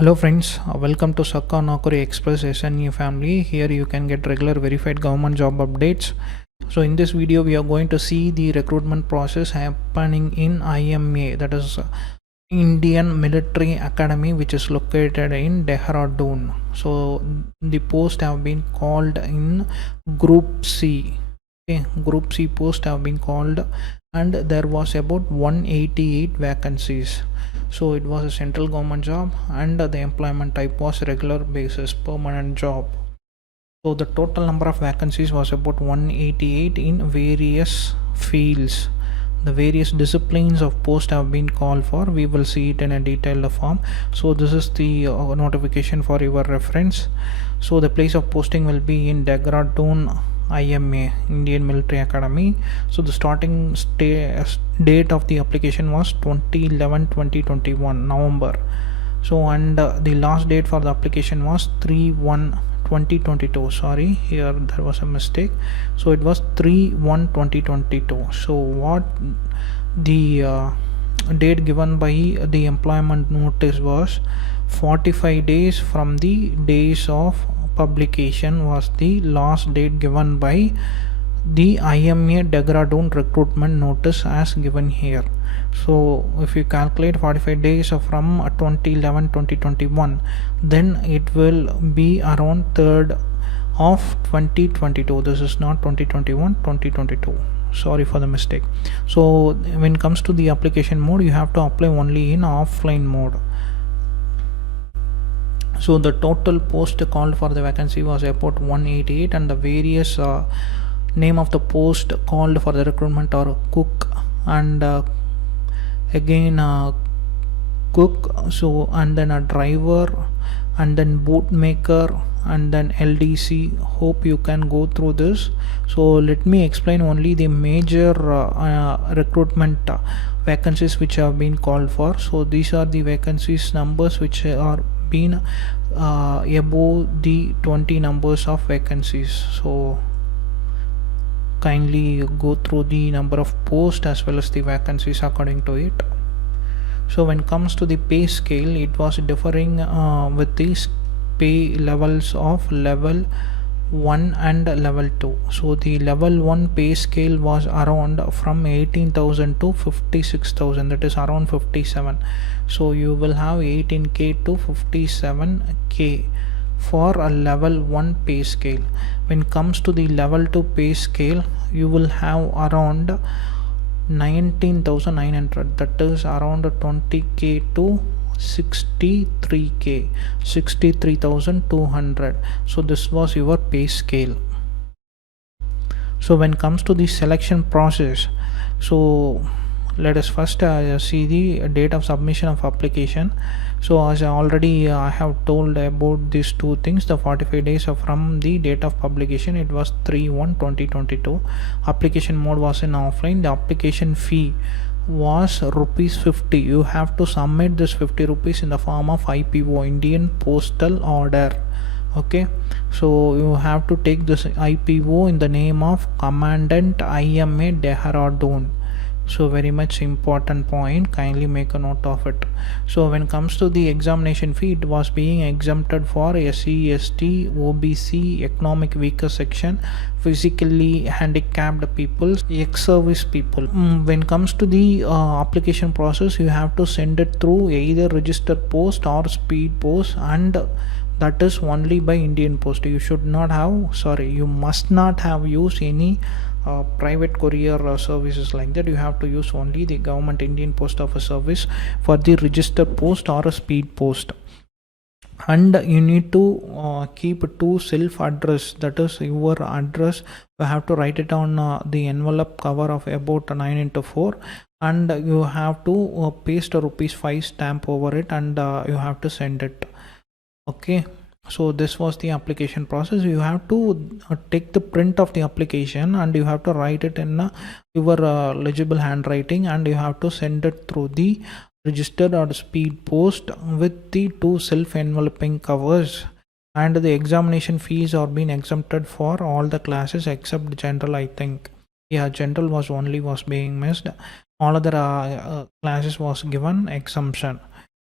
Hello friends, welcome to Sakka Naukri Express SNE family. Here you can get regular verified government job updates. So in this video we are going to see the recruitment process happening in IMA, that is Indian Military Academy, which is located in Dehradun. So the posts have been called in Group C. Okay, Group C post have been called and there was about 188 vacancies. So it was a central government job and the employment type was regular basis permanent job. So the total number of vacancies was about 188 in various fields. The various disciplines of post have been called for. We will see it in a detailed form. So this is the notification for your reference. So the place of posting will be in Dehradun IMA, Indian Military Academy. So the starting date of the application was 20/11/2021 November. So and the last date for the application was 3/1/2022. Sorry, here there was a mistake. So it was 3/1/2022. So what the date given by the employment notice was 45 days from the days of publication was the last date given by the IMA Dehradun recruitment notice as given here. So if you calculate 45 days from 20/11/2021, then it will be around 3rd of 2022. This is not 2021, 2022. Sorry for the mistake. So when it comes to the application mode, you have to apply only in offline mode. So the total post called for the vacancy was about 188 and the various name of the post called for the recruitment are cook and again cook, so and then a driver and then bootmaker and then LDC. Hope you can go through this. So let me explain only the major recruitment vacancies which have been called for. So these are the vacancies numbers which are been above the 20 numbers of vacancies. So kindly go through the number of posts as well as the vacancies according to it. So when it comes to the pay scale, it was differing with the pay levels of level 1 and level 2. So the level 1 pay scale was around from 18,000 to 56,000, that is around 57. So you will have 18k to 57k for a level 1 pay scale. When it comes to the level 2 pay scale, you will have around 19,900, that is around 20k to 63k, 63,200. So this was your pay scale. So when it comes to the selection process, so let us first see the date of submission of application. So as I already I have told about these two things, the 45 days from the date of publication, it was 3/1/2022. Application mode was in offline. The application fee was ₹50. You have to submit this ₹50 in the form of IPO, Indian Postal Order. Okay, so you have to take this IPO in the name of Commandant IMA Dehradun. So very much important point, kindly make a note of it. So when it comes to the examination fee, it was being exempted for SC, ST, OBC, economic weaker section, physically handicapped people, ex-service people. When it comes to the application process, you have to send it through either registered post or speed post, and that is only by Indian Post. You should not have, you must not have used any private courier services like that. You have to use only the government Indian Post Office service for the registered post or a speed post. And you need to keep two self address, that is your address. You have to write it on the envelope cover of about 9x4, and you have to paste a ₹5 stamp over it, and you have to send it. Okay, so this was the application process. You have to take the print of the application and you have to write it in your legible handwriting, and you have to send it through the registered or speed post with the two self enveloping covers. And the examination fees are being exempted for all the classes except general. I think, yeah, general was being missed. All other classes was given exemption.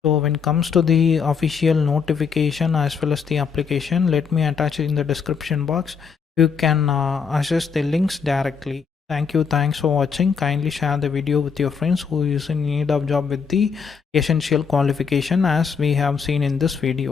So when it comes to the official notification as well as the application, let me attach it in the description box. You can access the links directly. Thanks for watching. Kindly share the video with your friends who is in need of job with the essential qualification as we have seen in this video.